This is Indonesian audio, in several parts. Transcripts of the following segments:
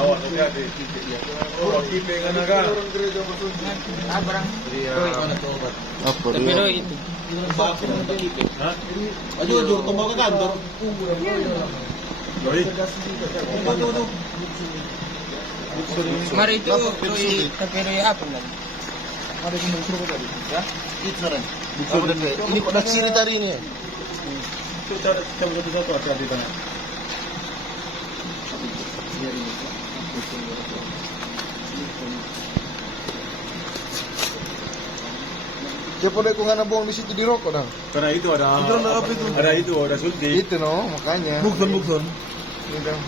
Awak hati-hati. Oh, kita yang naga. Barang. Apa Tapi dia? lo itu. Hah? Ayo, jom kembali ke kantor. Doi. Mari itu tapi lo apa lagi? Ada yang suruh tadi. Ya? Itu sekarang. Ini pada siri tadi ini. Itu cara jam satu hati-hati tanah. Dia pada kau ngana buang di situ di rokok dah. Karena itu ada ada suntik. Itu no, makanya. Bukton. Ini dah.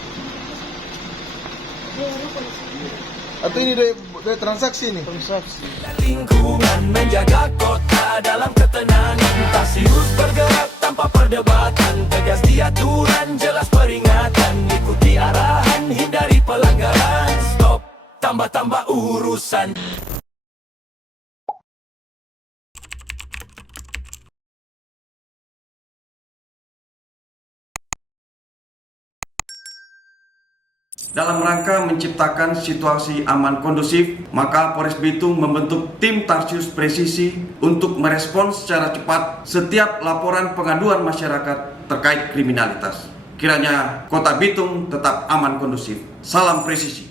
Atau ini dari transaksi nih. Transaksi. Lingkungan menjaga kota dalam ketenangan, tak serius bergerak tanpa perdebatan, tegas di aturan, jelas peringatan, ikuti arahan, hindari pelanggaran, stop, tambah-tambah urusan. Dalam rangka menciptakan situasi aman kondusif, maka Polres Bitung membentuk tim Tarsius Presisi untuk merespons secara cepat setiap laporan pengaduan masyarakat terkait kriminalitas. Kiranya Kota Bitung tetap aman kondusif. Salam presisi.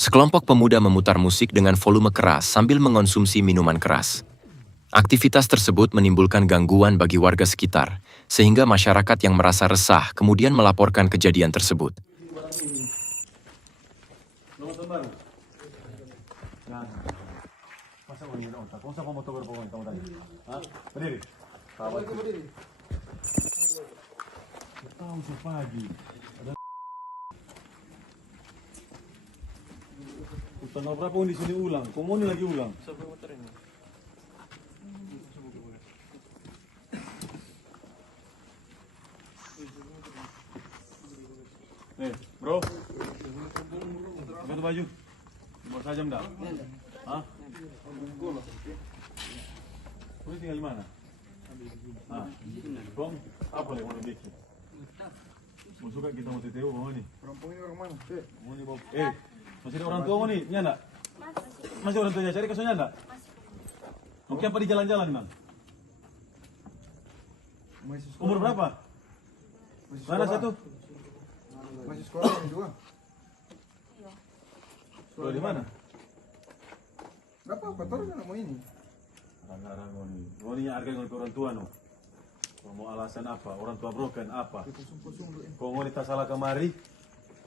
Sekelompok pemuda memutar musik dengan volume keras sambil mengonsumsi minuman keras. Aktivitas tersebut menimbulkan gangguan bagi warga sekitar, sehingga masyarakat yang merasa resah kemudian melaporkan kejadian tersebut. Tanggal berapa di sini ulang? Kamu ini lagi ulang. Bro, ganti baju. Bawa sajam dah. Hah? Kau tinggal di mana? Bang, apa yang mau bikin? Mau suka kita mau TTU mau ni? Perempuan ini orang mana? Mau ni bawa. Masih ada orang tua mau ni? Nya nak? Masih orang tuanya cari kesonya nak? Oke apa di jalan-jalan bang? Umur berapa? Mana satu? Masih sekolah yang dua. Sekolah di mana? Gak apa-apa, taruh kan mau ini. Orang-orang mau ni. Mau ni harga dengan orang tua no. Kau mau alasan apa? Orang tua broken apa? Kau mau kita salah kemari?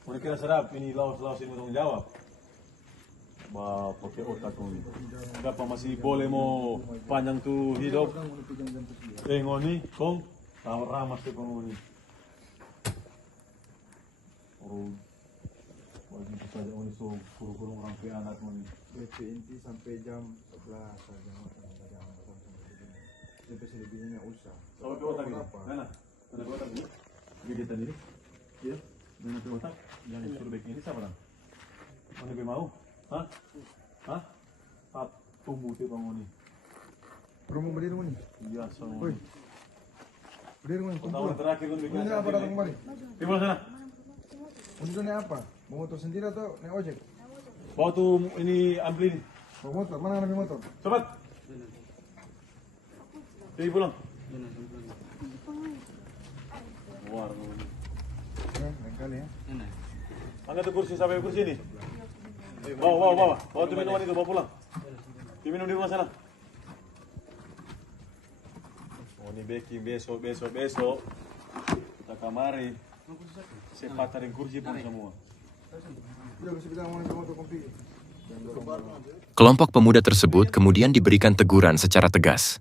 Mau kira sedap ini laos-laos ini tanggung jawab. Bah, pakai otak kau ni. Kenapa masih boleh mau panjang tu hidup? Ngoni, kong, ramas tu kong ni. Oh, wajib saja ini so kurung-kurung orang ke anak ni. BP inti sampai jam 11 saja. Sampai selebihnya usah. Sama ke otak ni. Mana? Mana ke otak ni? Gigitan ini. Ya. Mana ke otak? Yang suruh baik ini siapa orang? Mana ke mau? Hah? Hah? Tumbuh tu bangun ni. Promo berdiri rumah ni. Iya, sama. Woi. Berdiri rumah ni. Tahun terakhir kan bikin. Ini apa datang kembali? Di mana sana? Untuk naik apa? Bawa motor sendiri atau naik ojek? Bawa tu ini ampli ni. Bawa motor, mana naik motor? Cepat. Pergi pulang. Luar. Lain kali ya. Angkat tu kursi sampai kursi ni. Bawa. Bawa tu minuman itu bawa pulang. Diminum di rumah sana. Oh ni baking besok. Kita kamari. Sempat tarik kursi pun semua. Udah bisa bilang mau naik motor kompi. Kelompok pemuda tersebut kemudian diberikan teguran secara tegas.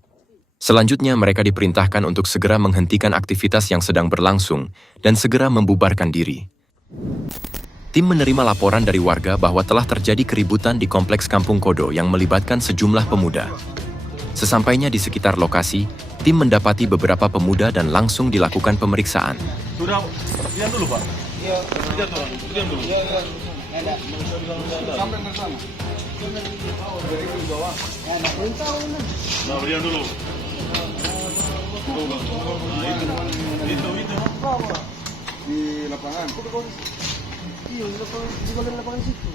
Selanjutnya mereka diperintahkan untuk segera menghentikan aktivitas yang sedang berlangsung dan segera membubarkan diri. Tim menerima laporan dari warga bahwa telah terjadi keributan di kompleks Kampung Kodo yang melibatkan sejumlah pemuda. Sesampainya di sekitar lokasi, tim mendapati beberapa pemuda dan langsung dilakukan pemeriksaan. Sudah. Diam dulu, Pak. Iya. Diam dulu. Diam dulu. Iya, iya. Ada. Sampai ke sana. Dari di bawah. Ya, nak pun tahu nah. Nah, diam dulu. Nah, itu. Di lapangan. Iya, di lapangan situ.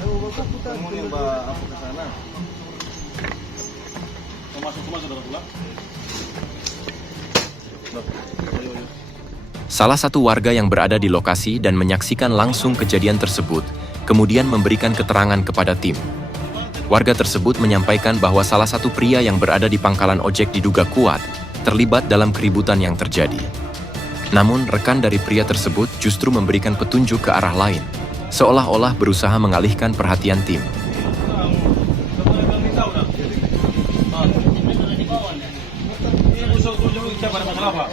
Kemudian Mbak apa ke sana? Mau masuk semua sudah pulang? Ayo. Salah satu warga yang berada di lokasi dan menyaksikan langsung kejadian tersebut, kemudian memberikan keterangan kepada tim. Warga tersebut menyampaikan bahwa salah satu pria yang berada di pangkalan ojek diduga kuat terlibat dalam keributan yang terjadi. Namun, rekan dari pria tersebut justru memberikan petunjuk ke arah lain, seolah-olah berusaha mengalihkan perhatian tim. Siapa ada masalah apa?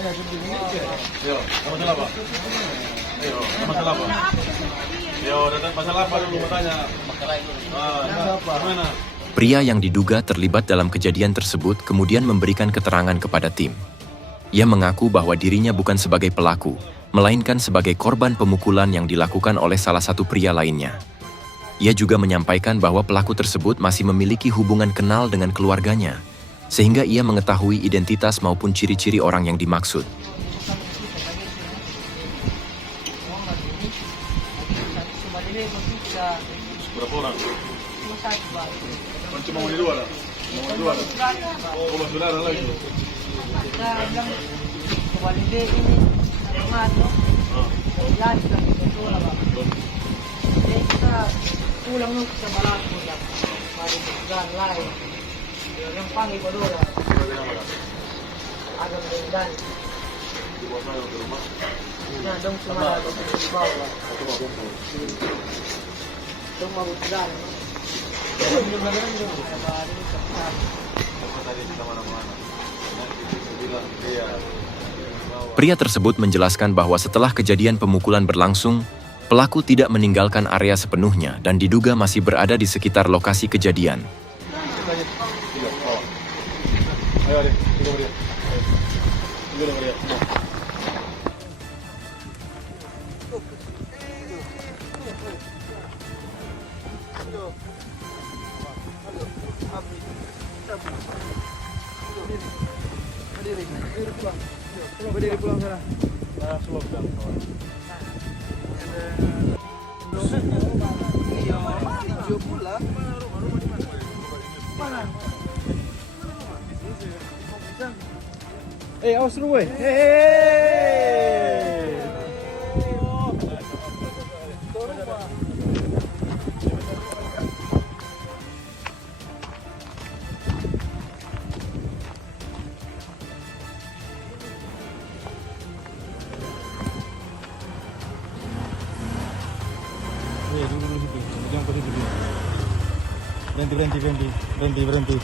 Yo, ada masalah apa? Yo, ada masalah apa? Yo, datang masalah apa dulu bertanya? Gimana? Pria yang diduga terlibat dalam kejadian tersebut kemudian memberikan keterangan kepada tim. Ia mengaku bahwa dirinya bukan sebagai pelaku, melainkan sebagai korban pemukulan yang dilakukan oleh salah satu pria lainnya. Ia juga menyampaikan bahwa pelaku tersebut masih memiliki hubungan kenal dengan keluarganya, sehingga ia mengetahui identitas maupun ciri-ciri orang yang dimaksud. Berapa orang? Cuma mau di luar? Mau di luar? Oh, mau saudara lagi? Pulang nung sa Malabo lang. Maribugan lain. Yung pangi ko doon. Agam Lindan. Na dong sumalado sa bawah. Dong mabutgan. Yung lagaran yung sa bali sa Pria tersebut menjelaskan bahwa setelah kejadian pemukulan berlangsung, pelaku tidak meninggalkan area sepenuhnya dan diduga masih berada di sekitar lokasi kejadian. Ayo, Adik. Tiga dia. Tiga dia. Berdiri pulang sana. Nah, semua pulang. Awas dulu weh. Dulu situ, jangan ke situ. Berhenti.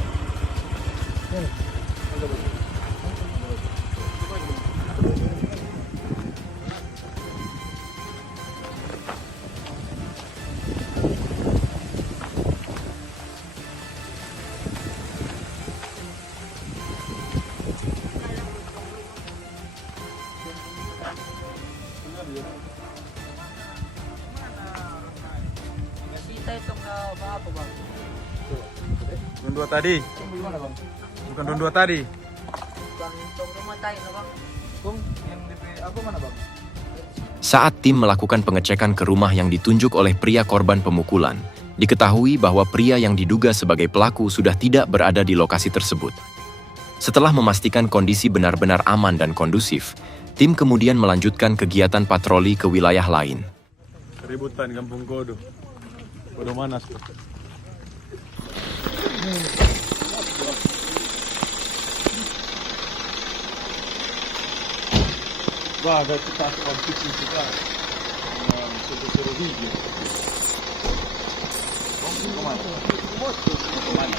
Kita itong apa bang? Don 2 tadi. Bukan Don 2 tadi. Bang itong rumah tayo na bang? Kung yang DP apa mana bang? Saat tim melakukan pengecekan ke rumah yang ditunjuk oleh pria korban pemukulan, diketahui bahwa pria yang diduga sebagai pelaku sudah tidak berada di lokasi tersebut. Setelah memastikan kondisi benar-benar aman dan kondusif, tim kemudian melanjutkan kegiatan patroli ke wilayah lain. Keributan Kampung Kodo. Kodo Manas. Wah, ada kita kompetisi kita. Seru-seru video. Kemana?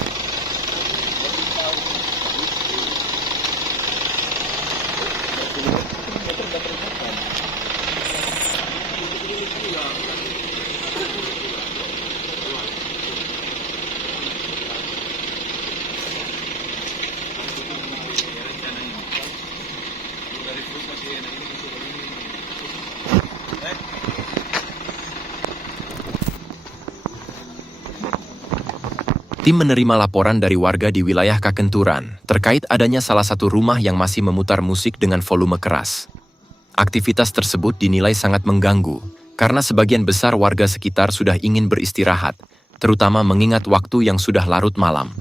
Tim menerima laporan dari warga di wilayah Kakenturan terkait adanya salah satu rumah yang masih memutar musik dengan volume keras. Aktivitas tersebut dinilai sangat mengganggu karena sebagian besar warga sekitar sudah ingin beristirahat, terutama mengingat waktu yang sudah larut malam.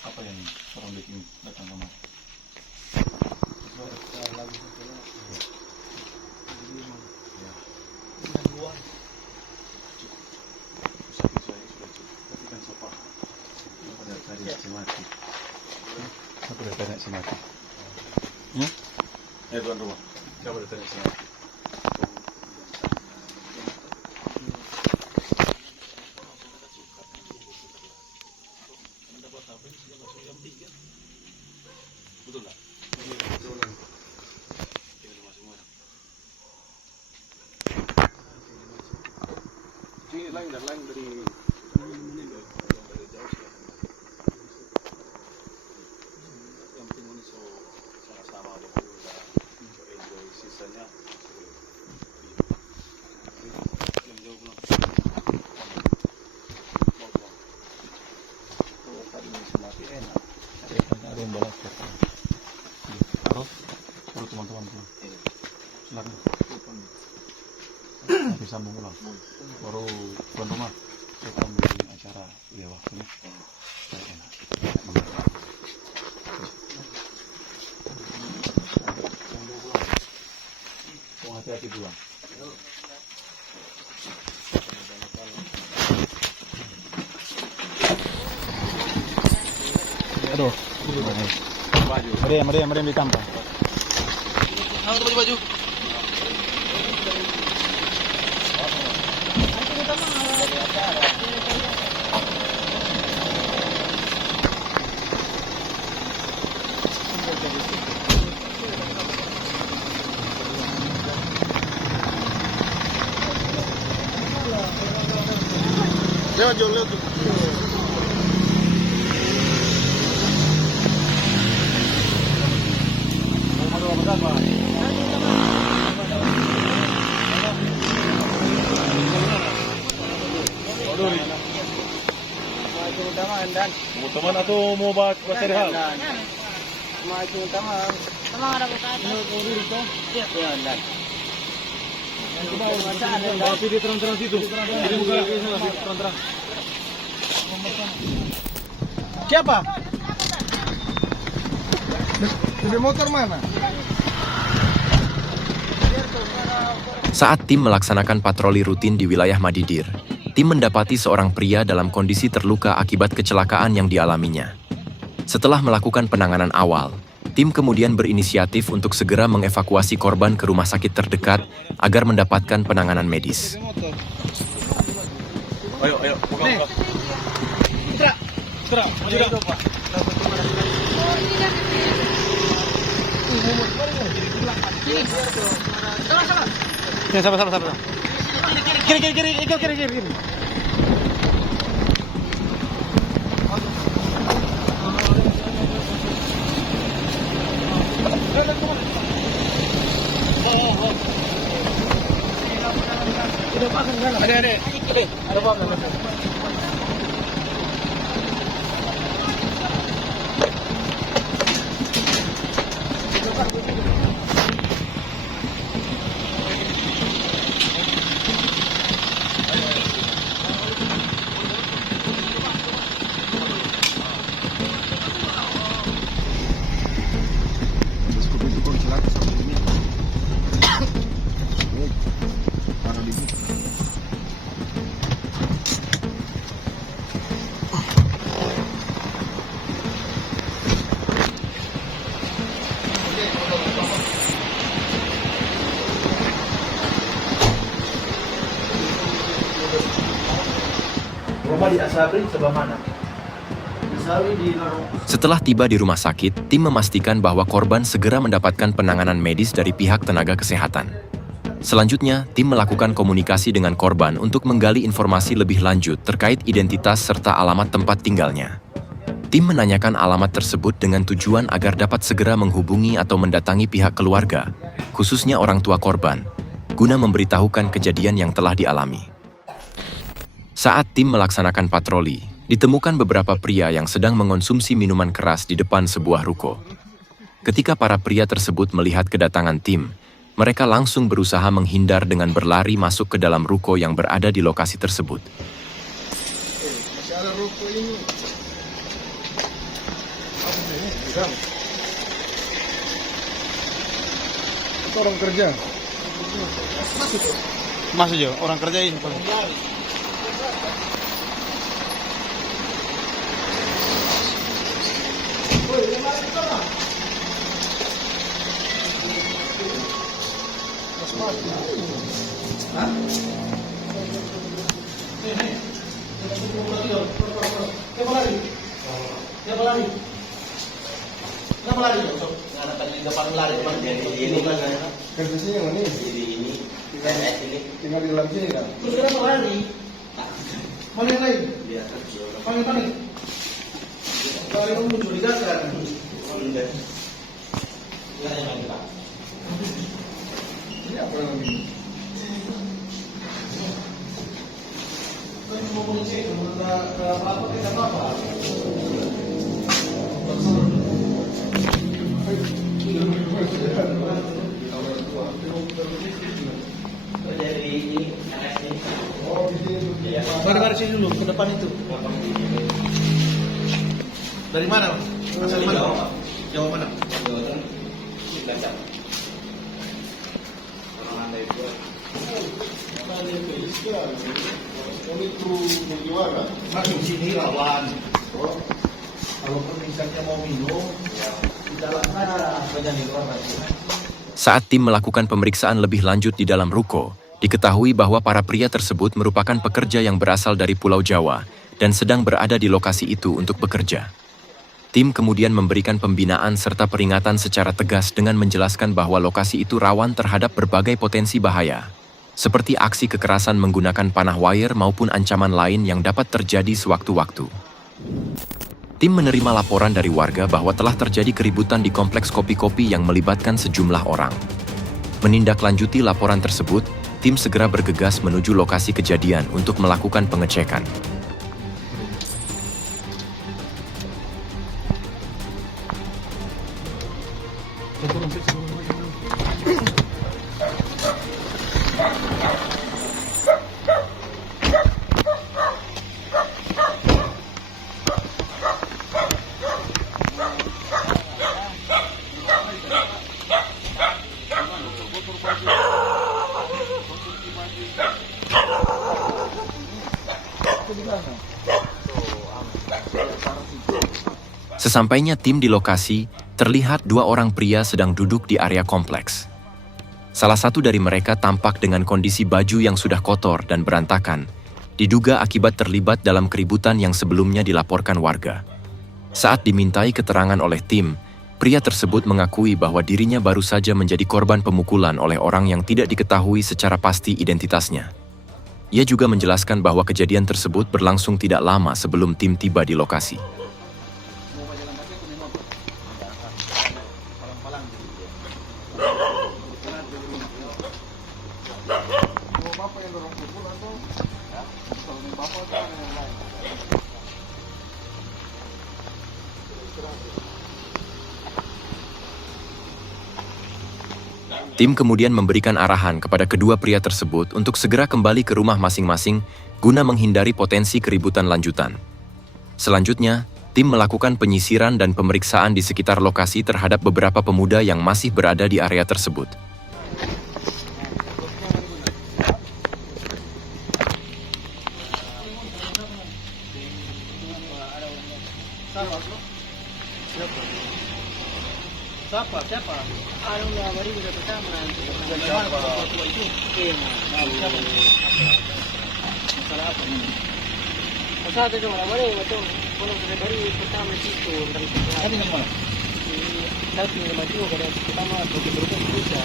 Apa yang orang bikin datang kemari? Siapa udah tanya si mati? Tuan rumah. Siapa udah tanya si mati? Betul tak? Ini lain dari yang penting ini sama-sama ada enjoy sisanya yang jauh belum. Tadi masih mati enak. Ada yang balas taruh teman-teman silakan nanti sambung ulang baru tuan rumah kita bikin acara ya waktunya enak. Hati-hati pulang. Aduh. Mari di kampung. Baju. Lewat jauh. Teman atau mau buat cari hal? Maju utama. Memang ada bukan? Iya, dan. Tapi di terang-terang situ. Jadi buka terang-terang. Siapa? Di motor mana? Saat tim melaksanakan patroli rutin di wilayah Madidir, tim mendapati seorang pria dalam kondisi terluka akibat kecelakaan yang dialaminya. Setelah melakukan penanganan awal, tim kemudian berinisiatif untuk segera mengevakuasi korban ke rumah sakit terdekat agar mendapatkan penanganan medis. Ayo, buka. Putra, maju dah. Sabar. Kiri. Ada apa? Rumah di Asabri sebelah mana? Setelah tiba di rumah sakit, tim memastikan bahwa korban segera mendapatkan penanganan medis dari pihak tenaga kesehatan. Selanjutnya, tim melakukan komunikasi dengan korban untuk menggali informasi lebih lanjut terkait identitas serta alamat tempat tinggalnya. Tim menanyakan alamat tersebut dengan tujuan agar dapat segera menghubungi atau mendatangi pihak keluarga, khususnya orang tua korban, guna memberitahukan kejadian yang telah dialami. Saat tim melaksanakan patroli, ditemukan beberapa pria yang sedang mengonsumsi minuman keras di depan sebuah ruko. Ketika para pria tersebut melihat kedatangan tim, mereka langsung berusaha menghindar dengan berlari masuk ke dalam ruko yang berada di lokasi tersebut. Masih ada ruko ini. Itu orang kerja. Masih jo, orang kerja ini. Kerjanya yang mana? Ini. Tinggal di dalam sini kan? Terus kenapa lari? Mana yang lain? Panik. Kalau kamu mencurigakan. Ini apa namanya? Kamu mau mengecek, apa kita apa? Mari sini dulu, ke depan itu. Dari mana? Asal mana? Jawa mana? Jawa Tengah. Cilacap. Masuk sini lawan. Kalau misalnya mau minum, di dalam sana banyak di luar. Saat tim melakukan pemeriksaan lebih lanjut di dalam ruko, diketahui bahwa para pria tersebut merupakan pekerja yang berasal dari Pulau Jawa dan sedang berada di lokasi itu untuk bekerja. Tim kemudian memberikan pembinaan serta peringatan secara tegas dengan menjelaskan bahwa lokasi itu rawan terhadap berbagai potensi bahaya, seperti aksi kekerasan menggunakan panah wire maupun ancaman lain yang dapat terjadi sewaktu-waktu. Tim menerima laporan dari warga bahwa telah terjadi keributan di kompleks kopi-kopi yang melibatkan sejumlah orang. Menindaklanjuti laporan tersebut, tim segera bergegas menuju lokasi kejadian untuk melakukan pengecekan. Sesampainya tim di lokasi, terlihat dua orang pria sedang duduk di area kompleks. Salah satu dari mereka tampak dengan kondisi baju yang sudah kotor dan berantakan, diduga akibat terlibat dalam keributan yang sebelumnya dilaporkan warga. Saat dimintai keterangan oleh tim, pria tersebut mengakui bahwa dirinya baru saja menjadi korban pemukulan oleh orang yang tidak diketahui secara pasti identitasnya. Ia juga menjelaskan bahwa kejadian tersebut berlangsung tidak lama sebelum tim tiba di lokasi. Tim kemudian memberikan arahan kepada kedua pria tersebut untuk segera kembali ke rumah masing-masing guna menghindari potensi keributan lanjutan. Selanjutnya, tim melakukan penyisiran dan pemeriksaan di sekitar lokasi terhadap beberapa pemuda yang masih berada di area tersebut. Siapa? Anong nabari ko sa kasama na itu? Siapa? Pasado itu mana-mana itu kalau sudah dari pertama situ dan Tadi yang mana? tapi memang juga pada pertama begitu bisa.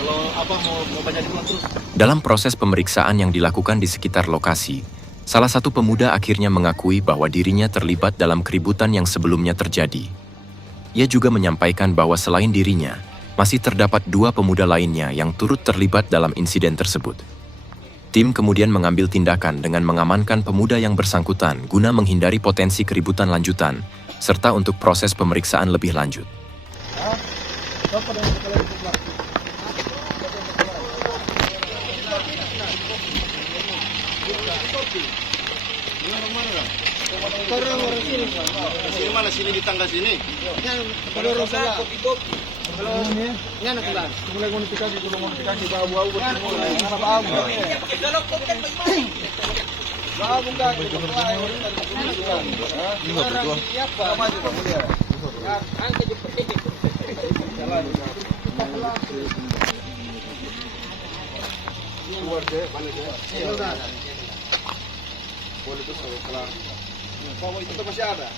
Kalau apa mau baca dulu terus? Dalam proses pemeriksaan yang dilakukan di sekitar lokasi, salah satu pemuda akhirnya mengakui bahwa dirinya terlibat dalam keributan yang sebelumnya terjadi. Ia juga menyampaikan bahwa selain dirinya, masih terdapat 2 pemuda lainnya yang turut terlibat dalam insiden tersebut. Tim kemudian mengambil tindakan dengan mengamankan pemuda yang bersangkutan guna menghindari potensi keributan lanjutan, serta untuk proses pemeriksaan lebih lanjut. Sini mana? Sini di tangga sini. Kalau rosalah Kalau ini anak kelas. Mulai modifikasi, belum modifikasi, bau-bau Itu masih ada.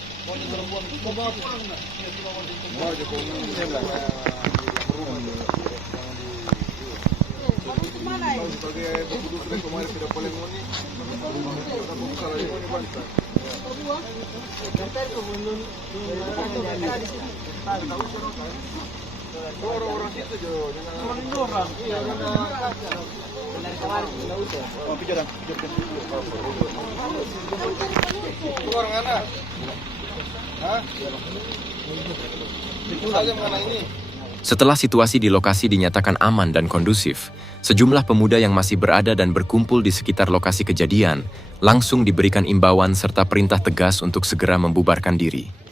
Setelah situasi di lokasi dinyatakan aman dan kondusif, sejumlah pemuda yang masih berada dan berkumpul di sekitar lokasi kejadian langsung diberikan imbauan serta perintah tegas untuk segera membubarkan diri.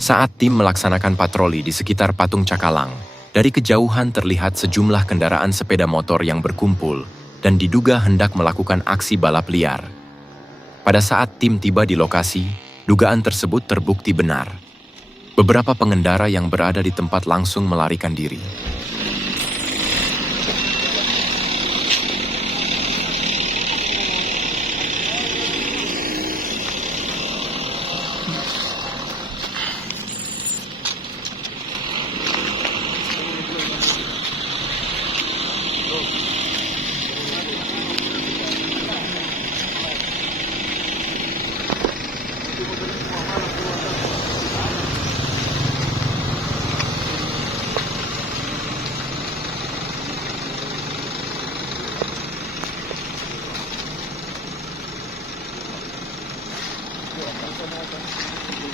Saat tim melaksanakan patroli di sekitar Patung Cakalang, dari kejauhan terlihat sejumlah kendaraan sepeda motor yang berkumpul dan diduga hendak melakukan aksi balap liar. Pada saat tim tiba di lokasi, dugaan tersebut terbukti benar. Beberapa pengendara yang berada di tempat langsung melarikan diri.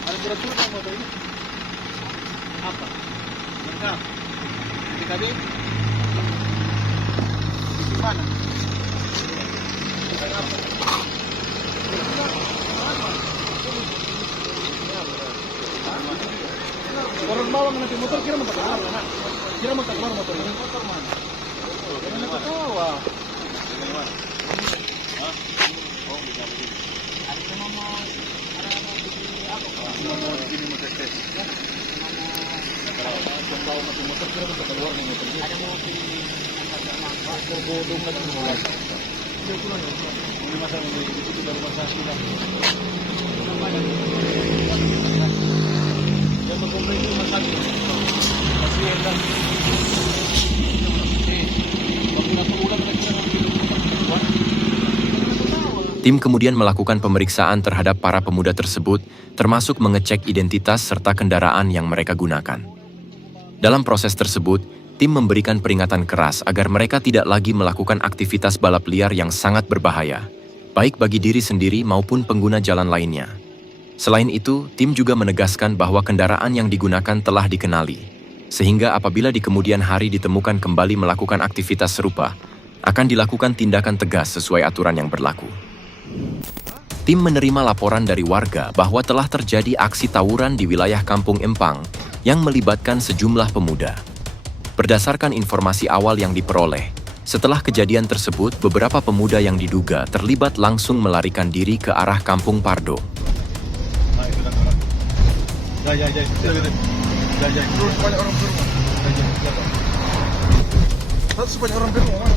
Ada surat-surat yang motor ini? Apa? Lengkap. DKB? Di mana? Orang bawa nanti motor kira mau kemana? Kira mau kemana motor ini? Motor mana? Jangan nak bawa. Dari mana? Hah? Oh, bisa begini. Ada nomor Tim kemudian melakukan pemeriksaan terhadap para pemuda tersebut, termasuk mengecek identitas serta kendaraan yang mereka gunakan. Dalam proses tersebut, tim memberikan peringatan keras agar mereka tidak lagi melakukan aktivitas balap liar yang sangat berbahaya, baik bagi diri sendiri maupun pengguna jalan lainnya. Selain itu, tim juga menegaskan bahwa kendaraan yang digunakan telah dikenali, sehingga apabila di kemudian hari ditemukan kembali melakukan aktivitas serupa, akan dilakukan tindakan tegas sesuai aturan yang berlaku. Tim menerima laporan dari warga bahwa telah terjadi aksi tawuran di wilayah Kampung Empang yang melibatkan sejumlah pemuda. Berdasarkan informasi awal yang diperoleh, setelah kejadian tersebut, beberapa pemuda yang diduga terlibat langsung melarikan diri ke arah Kampung Pardo. Terus banyak orang berumah. Satu sebanyak orang berumah.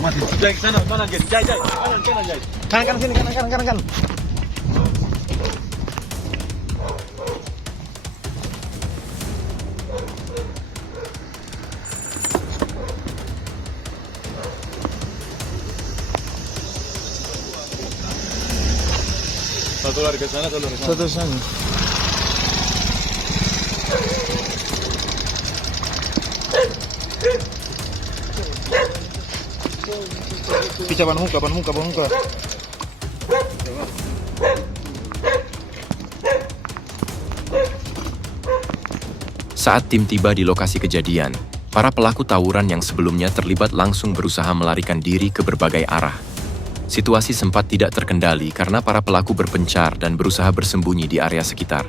Mati. Jai ke sana, kanan Jai. Jai. Kanan Jai. Kanan sini, kanan. Satu lari ke sana, satu lari ke sana. Satu sana. Pica ban muka. Saat tim tiba di lokasi kejadian, para pelaku tawuran yang sebelumnya terlibat langsung berusaha melarikan diri ke berbagai arah. Situasi sempat tidak terkendali karena para pelaku berpencar dan berusaha bersembunyi di area sekitar.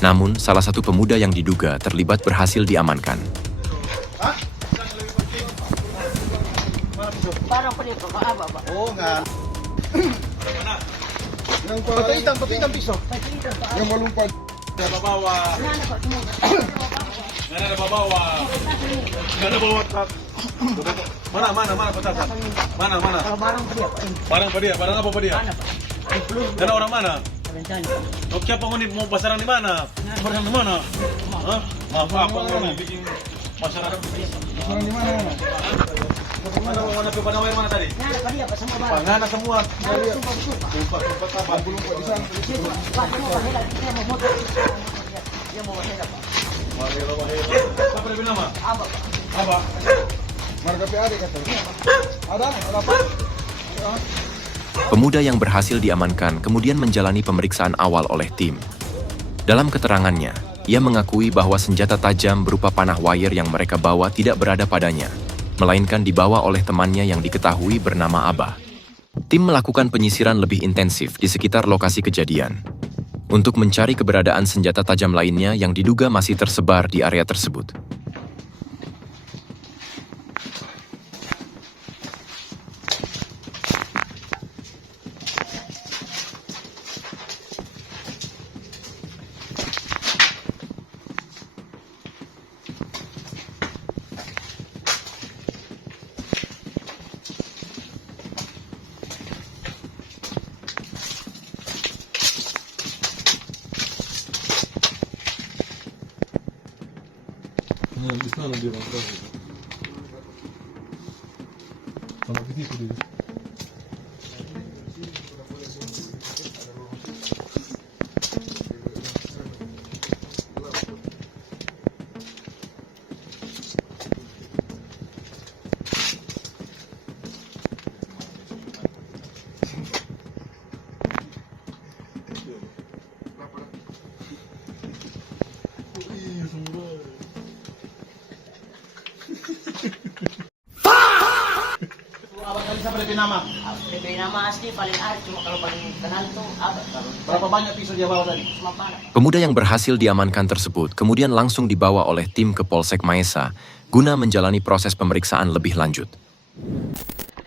Namun, salah satu pemuda yang diduga terlibat berhasil diamankan. Parang pelito, maaba ba? Oh, enggak. Yang pati hitam pisau. Yang melumpat. Babawa. Nggak ada babawa. Mana petasan? Mana? Barang pa dia pa rin. Barang apa dia? Ano pa? Ay, plus. Dan orang mana? Kalantan. Oh, siapa mau pasaran di mana? Pasaran di mana? Hah? Apa mau bikin masyarakat? Orang di mana? Mana Panawir mana tadi? Nana pa dia pa sa mga barang. Pangana semua. Sumpah. Sumpah apa? Belum di sana. Bakit mo mahila? Dia mo motor. Dia mo mahila pa. Mahela. Apa dia nama? Aba pa. Apa? Marga PAD kata. Ada apa? Pemuda yang berhasil diamankan kemudian menjalani pemeriksaan awal oleh tim. Dalam keterangannya, ia mengakui bahwa senjata tajam berupa panah wire yang mereka bawa tidak berada padanya, melainkan dibawa oleh temannya yang diketahui bernama Abah. Tim melakukan penyisiran lebih intensif di sekitar lokasi kejadian untuk mencari keberadaan senjata tajam lainnya yang diduga masih tersebar di area tersebut. Di sana dia bang. Kalau begitu dia. Siapa DP nama? DP nama asli paling ari cuma kalau paling kenal tuh Aba. Berapa banyak pisau dia bawa tadi? Cuma panah. Pemuda yang berhasil diamankan tersebut kemudian langsung dibawa oleh tim ke Polsek Maesa guna menjalani proses pemeriksaan lebih lanjut.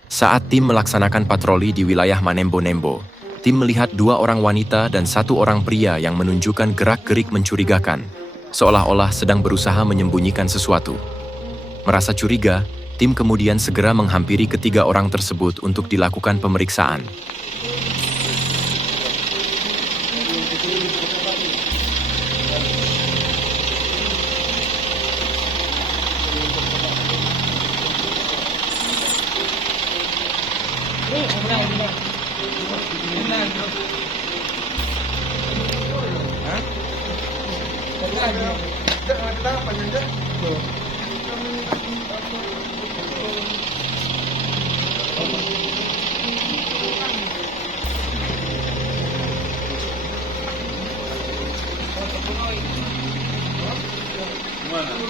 Saat tim melaksanakan patroli di wilayah Manembo-Nembo, tim melihat 2 orang wanita dan 1 orang pria yang menunjukkan gerak-gerik mencurigakan, seolah-olah sedang berusaha menyembunyikan sesuatu. Merasa curiga, tim kemudian segera menghampiri ketiga orang tersebut untuk dilakukan pemeriksaan. lagi. Kita apa aja? Tuh.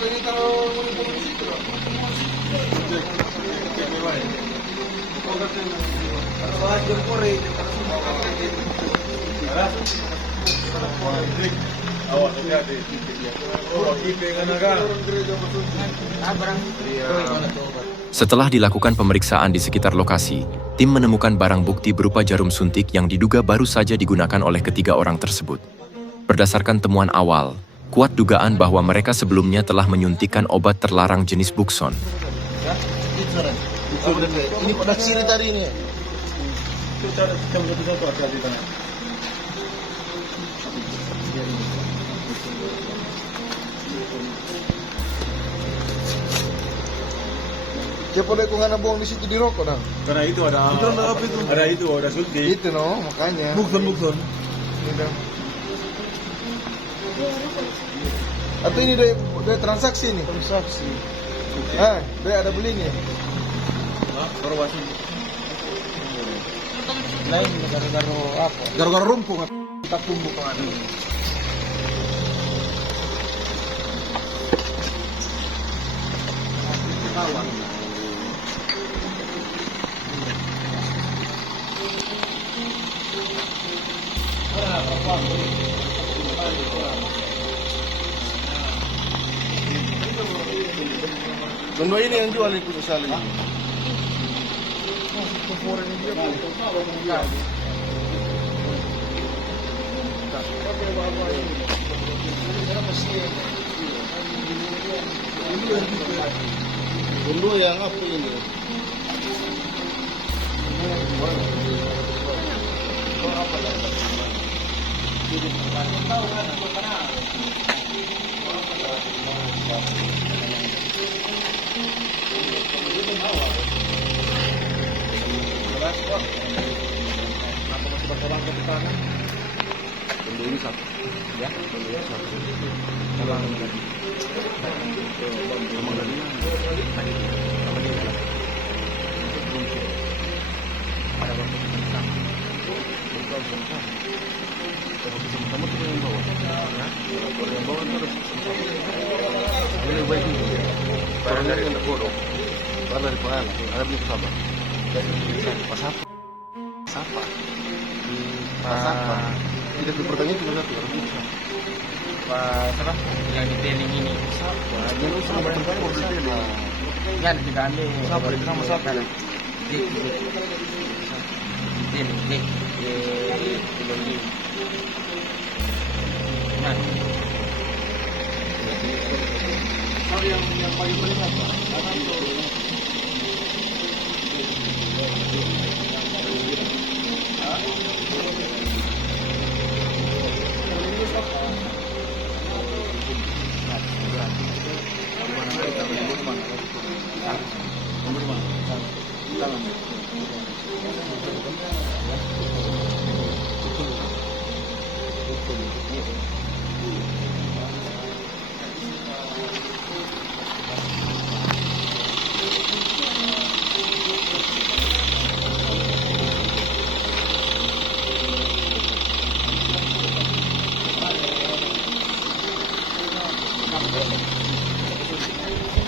Ini kalau mau di situ loh. Kalau jempore, Awas hati-hati. Oh, kita kan agak. Setelah dilakukan pemeriksaan di sekitar lokasi, tim menemukan barang bukti berupa jarum suntik yang diduga baru saja digunakan oleh ketiga orang tersebut. Berdasarkan temuan awal, kuat dugaan bahwa mereka sebelumnya telah menyuntikkan obat terlarang jenis Bukson. ini pada sini tadi ini. Jam 1 hati-hati tangan. Siapa boleh kau ngana buang di situ di rokok dah. Karena itu ada ada suntik. Itu no, makanya. Bukson. Atau ini dari transaksi nih? Transaksi. Dia ada beli nih. Korwasi. Lain gara-gara apa? Gara-gara rumpung. Tak tumbuh kan. Benda ini yang jual itu misalnya. Benda yang apa ini? Tidak dipertanyaan cuma satu. Apa yang detailing ini? Jangan usah bertanya mau detail. Ya, juga ande. Siapa itu nama siapa? Detailing. Nah. Yang paling penting apa?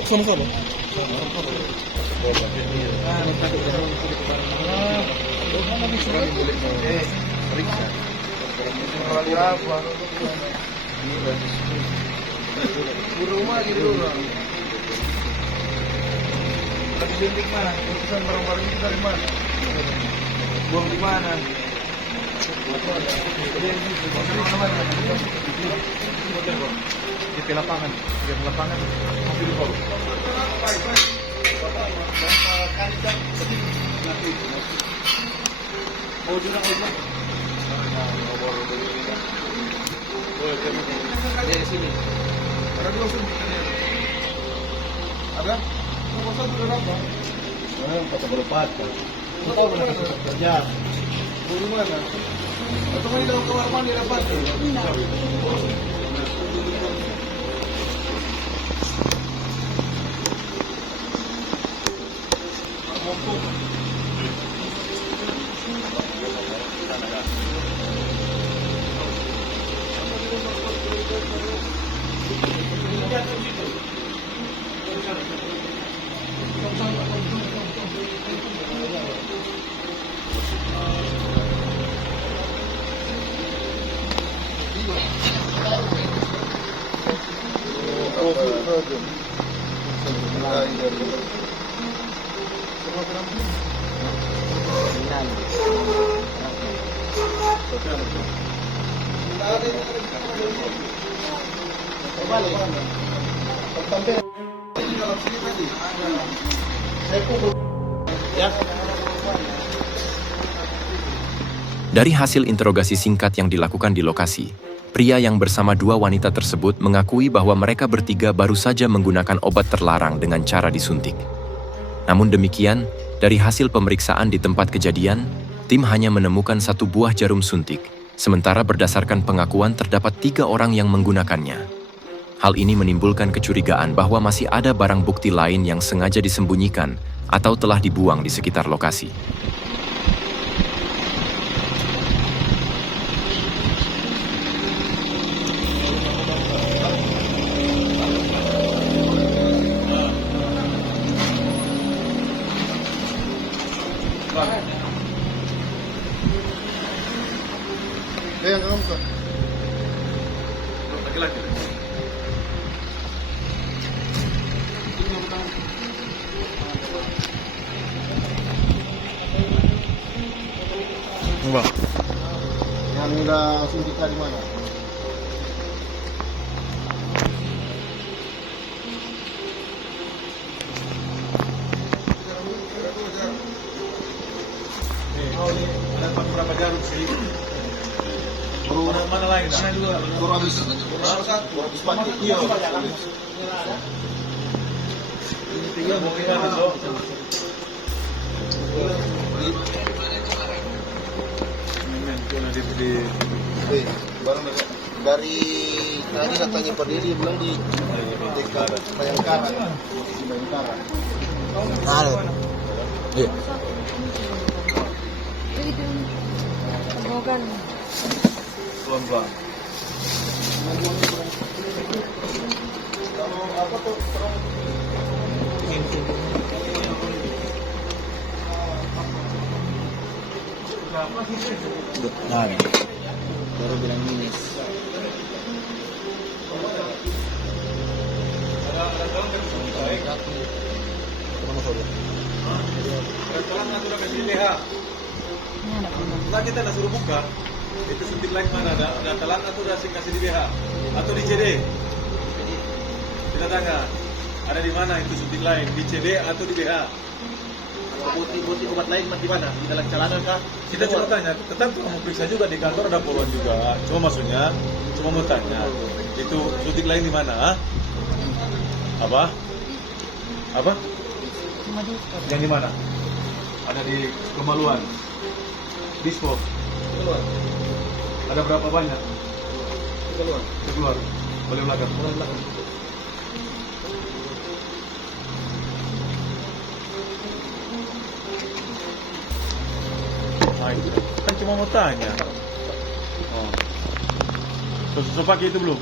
Sama-sama. Apa? Di rumah gitu orang. Lagi suntik mana? Urusan barang-barang itu dari mana? Buang di mana? Di lapangan. Di lapangan. Mobil bau. Oh, juga dari sini. Ada dua suntik. Ada? Mau satu berapa? Kata berempat. Kita kerja. Di mana? Atau di dalam kamar mandi dapat? Dari hasil interogasi singkat yang dilakukan di lokasi, pria yang bersama dua wanita tersebut mengakui bahwa mereka bertiga baru saja menggunakan obat terlarang dengan cara disuntik. Namun demikian, dari hasil pemeriksaan di tempat kejadian, tim hanya menemukan 1 buah jarum suntik, sementara berdasarkan pengakuan terdapat 3 orang yang menggunakannya. Hal ini menimbulkan kecurigaan bahwa masih ada barang bukti lain yang sengaja disembunyikan atau telah dibuang di sekitar lokasi. Laki-laki. Bang. Yang udah suntikan di mana? Ada berapa jarum sih? Mana lain? Baru habis. Habis pakai. Iya. Ini mungkin ada so. Baru dari tadi katanya Pak Didi bilang di Bayangkara. Ada. Iya. Pelan-pelan. Nah, baru bilang minus. Restoran nggak sudah kasih DH. Nah kita nggak suruh buka. Itu suntik lain mana? Ada telan atau udah kasih di BH atau di CD? Kita tanya. Ada di mana itu suntik lain? Di CD atau di BH? Bukti obat lain di mana? Di dalam celana kah? Kita cuma tanya. Tetap cuma mau periksa juga di kantor ada poluan juga. Cuma maksudnya, cuma mau tanya. Itu suntik lain di mana? Ah? Apa? Apa? Yang di mana? Ada di Kemaluan. Dispo. Ada berapa banyak? Keluar. Boleh belakang. Nah, itu kan cuma mau tanya. Oh. Terus pakai itu belum?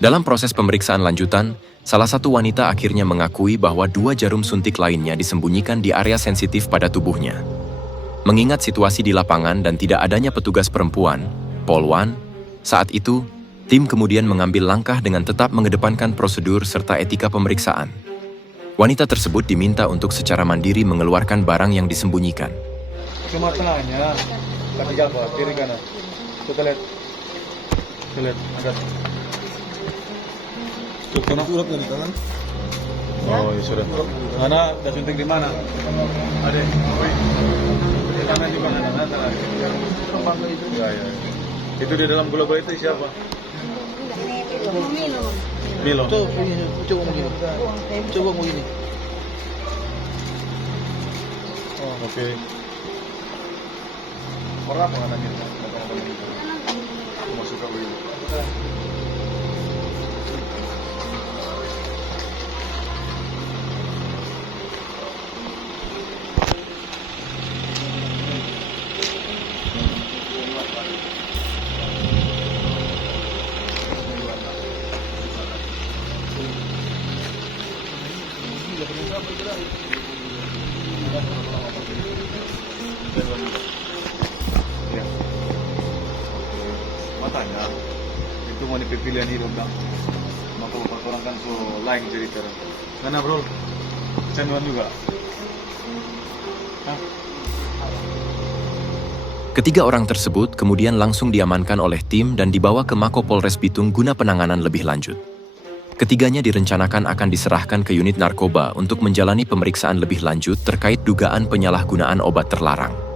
Dalam proses pemeriksaan lanjutan, salah satu wanita akhirnya mengakui bahwa 2 jarum suntik lainnya disembunyikan di area sensitif pada tubuhnya. Mengingat situasi di lapangan dan tidak adanya petugas perempuan, Polwan, saat itu, tim kemudian mengambil langkah dengan tetap mengedepankan prosedur serta etika pemeriksaan. Wanita tersebut diminta untuk secara mandiri mengeluarkan barang yang disembunyikan. Cuma tanya, kaki apa? Kiri kanan. Kita lihat. Kita lihat, angkat. Kena surat dari tangan. Oh, ya sudah. Mana dah suntik di mana? Ada. Di kanan di mana? Ya. Itu di dalam gula-gula itu siapa? Milo. Coba begini. Coba begini. Oh, oke. Orang apa namanya? Masuk ke begini. Ya. Matanya itu mau pilihan hidup kan. Maka orang kan so lain cerita. Karena bro, canduan juga. Hah? Ketiga orang tersebut kemudian langsung diamankan oleh tim dan dibawa ke Mako Polres Bitung guna penanganan lebih lanjut. Ketiganya direncanakan akan diserahkan ke unit narkoba untuk menjalani pemeriksaan lebih lanjut terkait dugaan penyalahgunaan obat terlarang.